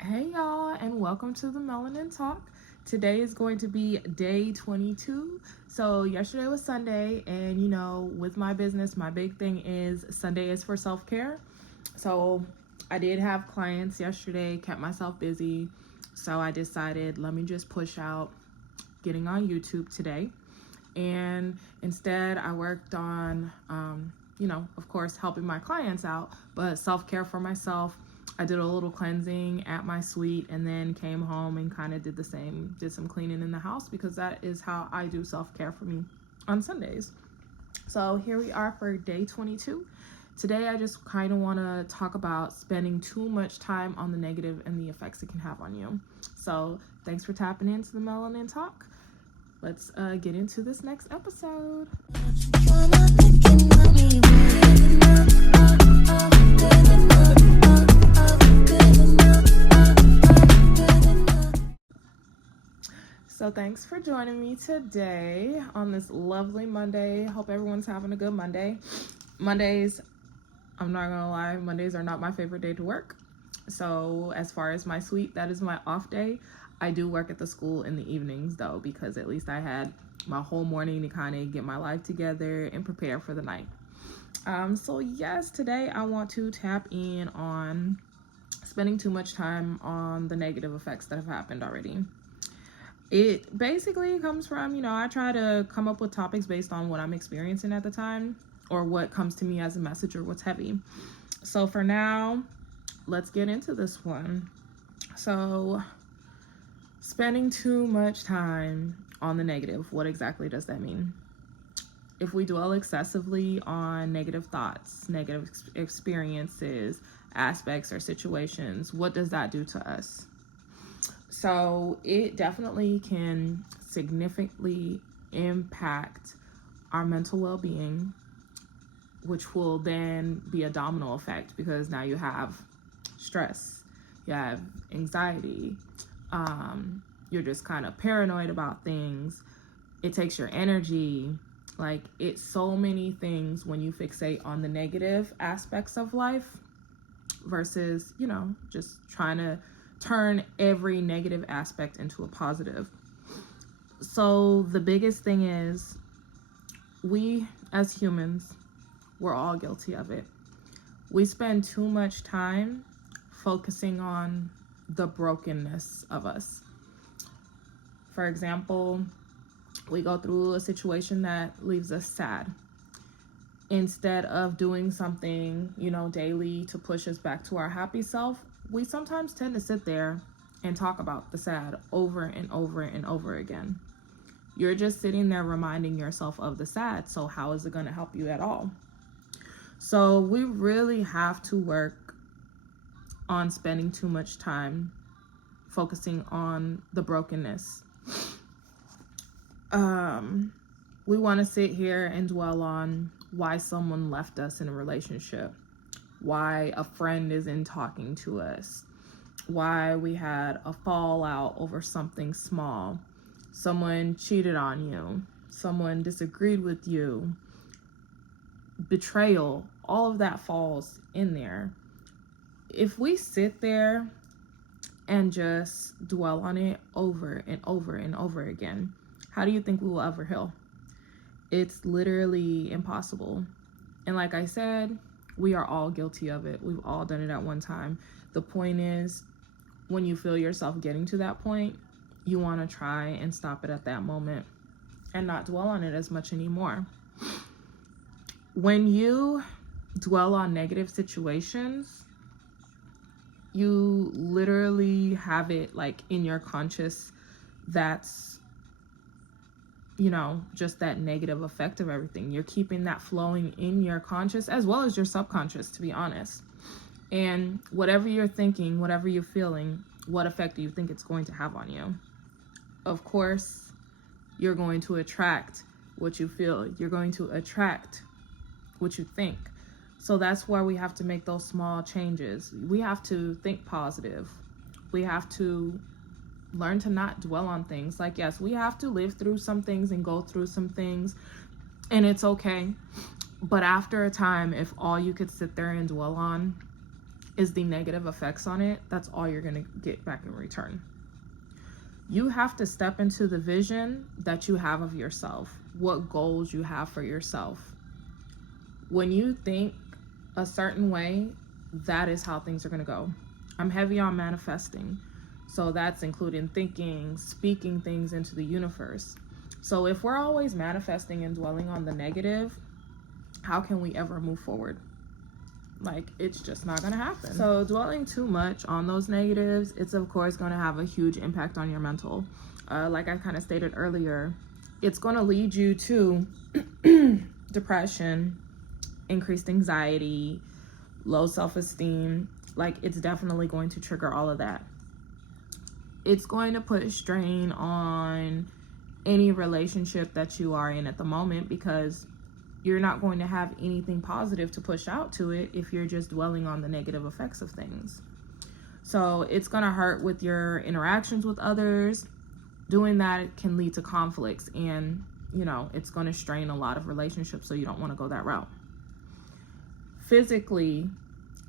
Hey y'all, and welcome to the Melanin Talk. Today is going to be day 22. So yesterday was Sunday, and with my business, my big thing is Sunday is for self-care. So I did have clients yesterday, kept myself busy. So I decided, let me just push out getting on YouTube today. And instead I worked on, of course, helping my clients out, but self-care for myself. I did a little cleansing at my suite and then came home and kind of did the same, did some cleaning in the house because that is how I do self-care for me on Sundays. So here we are for day 22. Today I just kind of want to talk about spending too much time on the negative and the effects it can have on you. So thanks for tapping into the Melanin Talk. Let's get into this next episode. So thanks for joining me today on this lovely Monday. Hope everyone's having a good Monday. Mondays, I'm not gonna lie, Mondays are not my favorite day to work. So as far as my suite, that is my off day. I do work at the school in the evenings though, because at least I had my whole morning to kind of get my life together and prepare for the night. So yes, today I want to tap in on spending too much time on the negative effects that have happened already. It basically comes from, I try to come up with topics based on what I'm experiencing at the time or what comes to me as a message or what's heavy. So for now, let's get into this one. So spending too much time on the negative, what exactly does that mean? If we dwell excessively on negative thoughts, negative experiences, aspects, or situations, what does that do to us? So it definitely can significantly impact our mental well-being, which will then be a domino effect because now you have stress, you have anxiety, you're just kind of paranoid about things. It takes your energy. Like, it's so many things when you fixate on the negative aspects of life versus, just trying to turn every negative aspect into a positive. So the biggest thing is, we as humans, we're all guilty of it. We spend too much time focusing on the brokenness of us. For example, we go through a situation that leaves us sad. Instead of doing something, daily to push us back to our happy self, we sometimes tend to sit there and talk about the sad over and over and over again. You're just sitting there reminding yourself of the sad, so how is it going to help you at all? So we really have to work on spending too much time focusing on the brokenness. We want to sit here and dwell on why someone left us in a relationship, why a friend isn't talking to us, why we had a fallout over something small, someone cheated on you, someone disagreed with you, betrayal, all of that falls in there. If we sit there and just dwell on it over and over and over again, how do you think we will ever heal? It's literally impossible. And like I said, we are all guilty of it. We've all done it at one time. The point is, when you feel yourself getting to that point, you want to try and stop it at that moment and not dwell on it as much anymore. When you dwell on negative situations, you literally have it like in your conscious that's just that negative effect of everything. You're keeping that flowing in your conscious as well as your subconscious, to be honest. And whatever you're thinking, whatever you're feeling, what effect do you think it's going to have on you? Of course, you're going to attract what you feel. You're going to attract what you think. So that's why we have to make those small changes. We have to think positive. We have to learn to not dwell on things. Like, yes, we have to live through some things and go through some things, and it's okay. But after a time, if all you could sit there and dwell on is the negative effects on it, that's all you're going to get back in return. You have to step into the vision that you have of yourself, what goals you have for yourself. When you think a certain way, that is how things are going to go. I'm heavy on manifesting. So that's including thinking, speaking things into the universe. So if we're always manifesting and dwelling on the negative, how can we ever move forward? Like, it's just not going to happen. So dwelling too much on those negatives, it's of course going to have a huge impact on your mental. Like I kind of stated earlier, it's going to lead you to depression, increased anxiety, low self-esteem. Like, it's definitely going to trigger all of that. It's going to put a strain on any relationship that you are in at the moment, because you're not going to have anything positive to push out to it if you're just dwelling on the negative effects of things. So it's going to hurt with your interactions with others. Doing that can lead to conflicts, and it's going to strain a lot of relationships, so you don't want to go that route. Physically,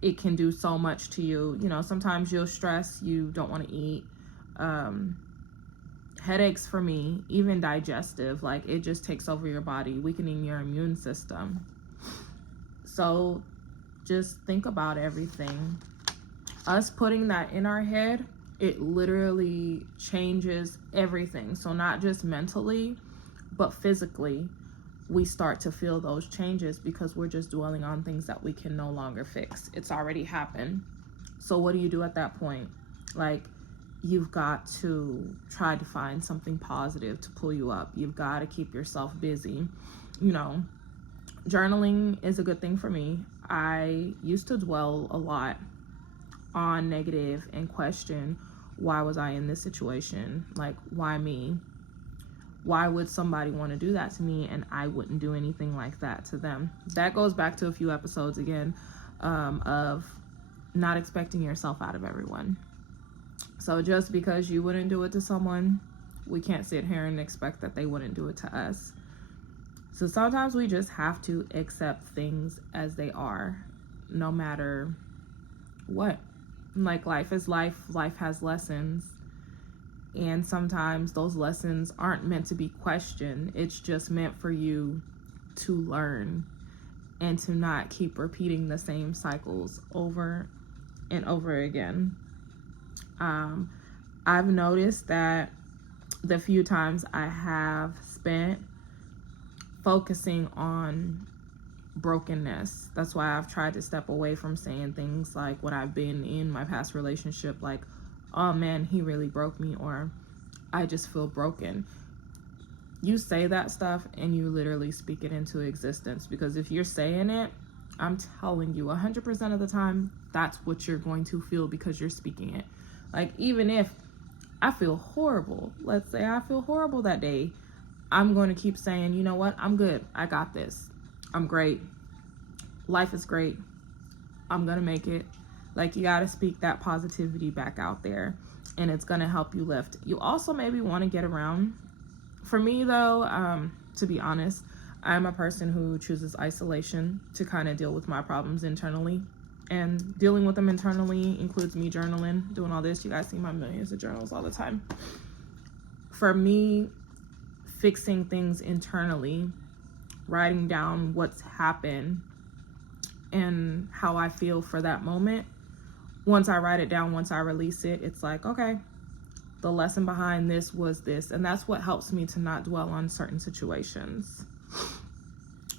it can do so much to you. Sometimes you'll stress, you don't want to eat. Headaches for me, even digestive, like it just takes over your body, weakening your immune system. So just think about everything. Us putting that in our head, it literally changes everything. So not just mentally, but physically, we start to feel those changes because we're just dwelling on things that we can no longer fix. It's already happened. So what do you do at that point? Like, you've got to try to find something positive to pull you up. You've got to keep yourself busy. Journaling is a good thing for me. I used to dwell a lot on negative and question, why was I in this situation? Like, why me? Why would somebody want to do that to me and I wouldn't do anything like that to them? That goes back to a few episodes again, of not expecting yourself out of everyone. So just because you wouldn't do it to someone, we can't sit here and expect that they wouldn't do it to us. So sometimes we just have to accept things as they are, no matter what. Like, life is life. Life has lessons. And sometimes those lessons aren't meant to be questioned. It's just meant for you to learn and to not keep repeating the same cycles over and over again. I've noticed that the few times I have spent focusing on brokenness, that's why I've tried to step away from saying things like what I've been in my past relationship, like, oh man, he really broke me, or I just feel broken. You say that stuff and you literally speak it into existence, because if you're saying it, I'm telling you 100% of the time, that's what you're going to feel because you're speaking it. Like, even if I feel horrible, let's say I feel horrible that day, I'm going to keep saying, you know what? I'm good. I got this. I'm great. Life is great. I'm going to make it. Like, you got to speak that positivity back out there, and it's going to help you lift. You also maybe want to get around. For me, though, to be honest, I'm a person who chooses isolation to kind of deal with my problems internally. And dealing with them internally includes me journaling, doing all this. You guys see my millions of journals all the time. For me, fixing things internally, writing down what's happened and how I feel for that moment. Once I write it down, once I release it, it's like, okay, the lesson behind this was this. And that's what helps me to not dwell on certain situations.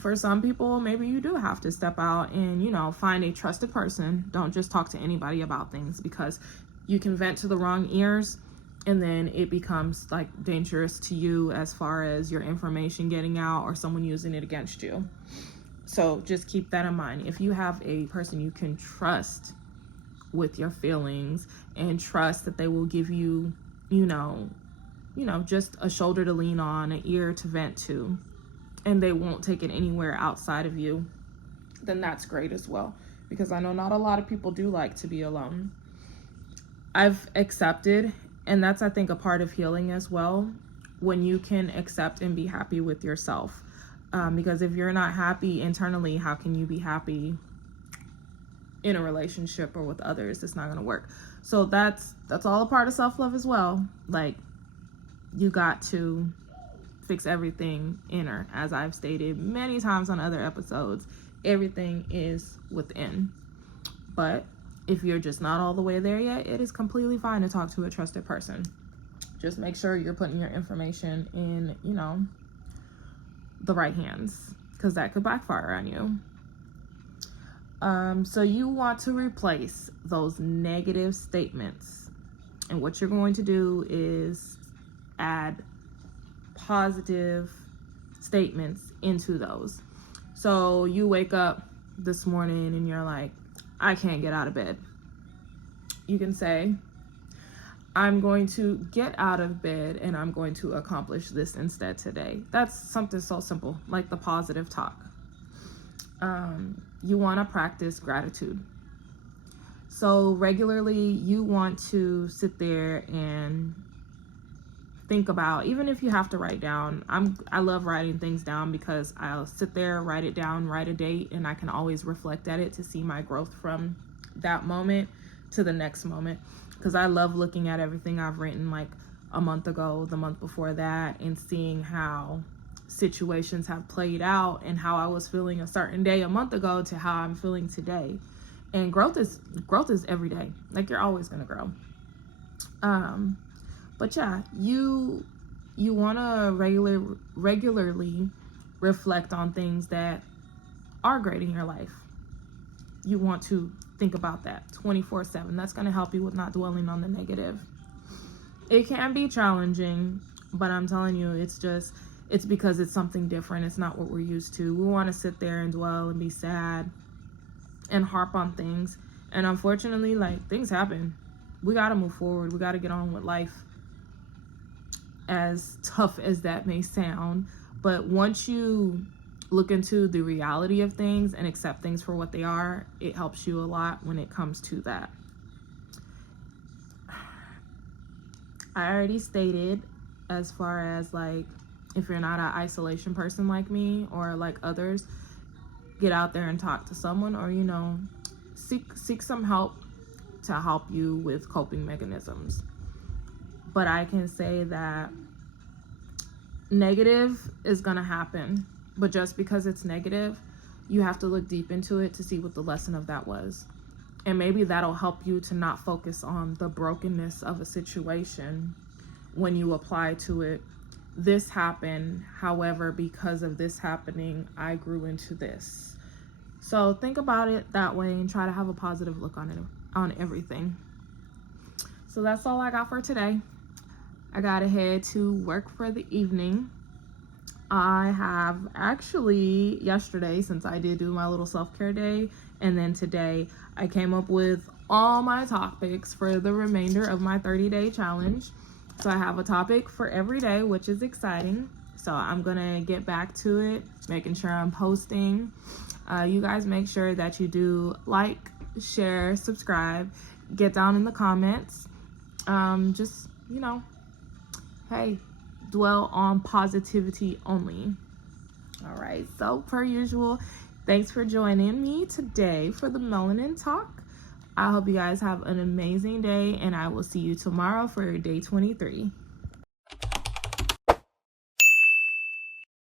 For some people, maybe you do have to step out and, find a trusted person. Don't just talk to anybody about things, because you can vent to the wrong ears and then it becomes like dangerous to you as far as your information getting out or someone using it against you. So just keep that in mind. If you have a person you can trust with your feelings and trust that they will give you, just a shoulder to lean on, an ear to vent to, and they won't take it anywhere outside of you, then that's great as well. Because I know not a lot of people do like to be alone. I've accepted, and that's, I think, a part of healing as well, when you can accept and be happy with yourself. Because if you're not happy internally, how can you be happy in a relationship or with others, it's not going to work. So that's all a part of self-love as well. Like, you got to fix everything inner. As I've stated many times on other episodes, everything is within. But if you're just not all the way there yet, it is completely fine to talk to a trusted person. Just make sure you're putting your information in, you know, the right hands, because that could backfire on you. So you want to replace those negative statements. And what you're going to do is add positive statements into those. So you wake up this morning and you're like, I can't get out of bed. You can say, I'm going to get out of bed and I'm going to accomplish this instead today. That's something so simple, like the positive talk. You want to practice gratitude. So regularly you want to sit there and think about, even if you have to write down, I love writing things down because I'll sit there, write it down, write a date, and I can always reflect at it to see my growth from that moment to the next moment. Because I love looking at everything I've written like a month ago, the month before that, and seeing how situations have played out and how I was feeling a certain day a month ago to how I'm feeling today. And growth is every day. Like, you're always gonna grow. But yeah, you want to regularly reflect on things that are great in your life. You want to think about that 24/7. That's going to help you with not dwelling on the negative. It can be challenging, but I'm telling you, it's because it's something different. It's not what we're used to. We want to sit there and dwell and be sad and harp on things. And unfortunately, like, things happen. We got to move forward. We got to get on with life. As tough as that may sound, but once you look into the reality of things and accept things for what they are, it helps you a lot when it comes to that. I already stated, as far as, like, if you're not an isolation person like me or like others, get out there and talk to someone, or, you know, seek some help to help you with coping mechanisms. But I can say that negative is gonna happen, but just because it's negative, you have to look deep into it to see what the lesson of that was. And maybe that'll help you to not focus on the brokenness of a situation when you apply to it. This happened, however, because of this happening, I grew into this. So think about it that way and try to have a positive look on everything. So that's all I got for today. I gotta head to work for the evening. I have actually, yesterday, since I did do my little self-care day, and then today, I came up with all my topics for the remainder of my 30-day challenge. So I have a topic for every day, which is exciting. So I'm gonna get back to it, making sure I'm posting. You guys make sure that you do like, share, subscribe, get down in the comments. Just, you know, hey, dwell on positivity only. All right, so per usual, thanks for joining me today for the Melanin Talk. I hope you guys have an amazing day, and I will see you tomorrow for day 23.